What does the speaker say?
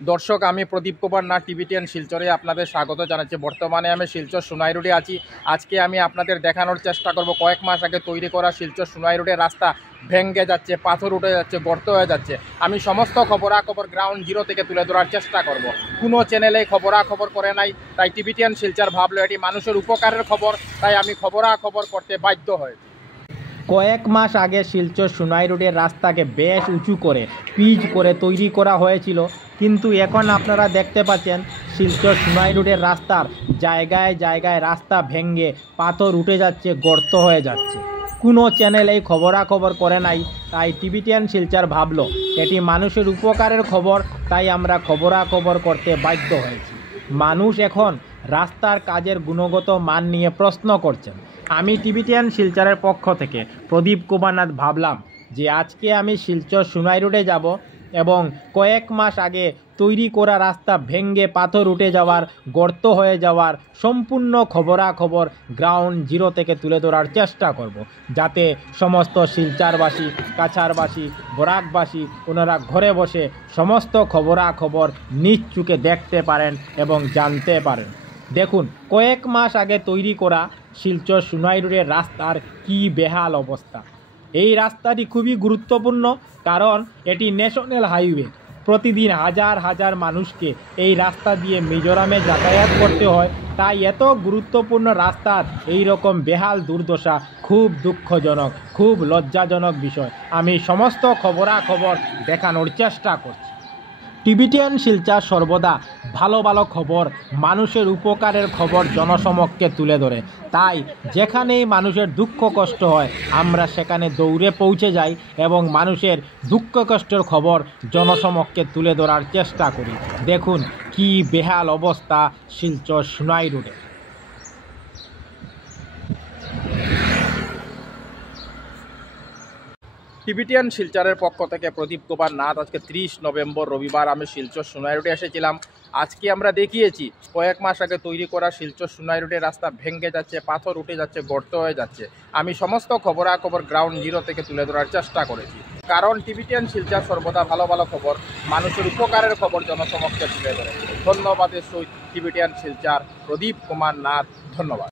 দর্শক, আমি প্রদীপ কুমার নাথ, টিভি10 শিলচরে আপনাদের স্বাগত জানাচ্ছি। বর্তমানে আমি শিলচর সোনাই রোডে আছি। আজকে আমি আপনাদের দেখানোর চেষ্টা করব কয়েক মাস আগে তৈরি করা শিলচর সোনাই রোডের রাস্তা ভেঙে যাচ্ছে, পাথর উঠে যাচ্ছে, গর্ত হয়ে যাচ্ছে। আমি সমস্ত খবরাখবর গ্রাউন্ড জিরো থেকে তুলে ধরার চেষ্টা করব। কোনো চ্যানেলে খবরাখবর করে নাই, তাই টিভি10 শিলচর ভাবলো এটি মানুষের উপকারের খবর, তাই আমি খবরাখবর করতে বাধ্য হয়েছি। কয়েক মাস আগে শিলচর সোনাই রোডের রাস্তাকে বেশ উঁচু করে পিচ করে তৈরি করা হয়েছিল, কিন্তু এখন আপনারা দেখতে পাচ্ছেন শিলচর সোনাই রোডের রাস্তার জায়গায় জায়গায় রাস্তা ভেঙে পাথর উঠে যাচ্ছে, গর্ত হয়ে যাচ্ছে। কোনো চ্যানেল এই খবরাখবর করে নাই, তাই টিভি10 শিলচর ভাবলো এটি মানুষের উপকারের খবর, তাই আমরা খবরাখবর করতে বাধ্য হয়েছি। মানুষ এখন রাস্তার কাজের গুণগত মান নিয়ে প্রশ্ন করছেন। আমি টিভি10 শিলচরের পক্ষ থেকে প্রদীপ কুমার নাথ ভাবলাম যে আজকে আমি শিলচর সোনাই রোডে যাব এবং কয়েক মাস আগে তৈরি করা রাস্তা ভেঙে পাথর উঠে যাওয়ার, গর্ত হয়ে যাওয়ার সম্পূর্ণ খবরাখবর গ্রাউন্ড জিরো থেকে তুলে ধরার চেষ্টা করব, যাতে সমস্ত শিলচরবাসী, কাছাড়বাসী, বরাকবাসী ওনারা ঘরে বসে সমস্ত খবরাখবর নিজ চোখে দেখতে পারেন এবং জানতে পারেন। দেখুন, কয়েক মাস আগে তৈরি করা শিলচর সোনাই রোডের রাস্তার কি বেহাল অবস্থা। এই রাস্তাটি খুবই গুরুত্বপূর্ণ, কারণ এটি ন্যাশনাল হাইওয়ে। প্রতিদিন হাজার হাজার মানুষকে এই রাস্তা দিয়ে মিজোরামে যাতায়াত করতে হয়, তাই এত গুরুত্বপূর্ণ রাস্তার এই রকম বেহাল দুর্দশা খুব দুঃখজনক, খুব লজ্জাজনক বিষয়। আমি সমস্ত খবরাখবর দেখানোর চেষ্টা করছি। টিভি10 শিলচর সর্বদা ভালো ভালো খবর, মানুষের উপকারের খবর জনসমক্ষে তুলে ধরে, তাই যেখানেই মানুষের দুঃখ কষ্ট হয় আমরা সেখানে দৌড়ে পৌঁছে যাই এবং মানুষের দুঃখ কষ্টের খবর জনসমক্ষে তুলে ধরার চেষ্টা করি। দেখুন কি বেহাল অবস্থা শিলচর সোনাই রোডে। টিভি10 শিলচরের পক্ষ থেকে প্রদীপ কুমার নাথ। আজকে 30 নভেম্বর রবিবার আমি শিলচর সোনাই রোডে এসেছিলাম। আজকে আমরা দেখিয়েছি কয়েক মাস আগে তৈরি করা শিলচর সোনাই রোডের রাস্তা ভেঙে যাচ্ছে, পাথর উঠে যাচ্ছে, গর্ত হয়ে যাচ্ছে। আমি সমস্ত খবরাখবর গ্রাউন্ড জিরো থেকে তুলে ধরার চেষ্টা করেছি, কারণ টিভি10 শিলচর সর্বদা ভালো ভালো খবর, মানুষের উপকারের খবর জনসমক্ষে তুলে ধরে। ধন্যবাদের সহিত টিভি10 শিলচর, প্রদীপ কুমার নাথ। ধন্যবাদ।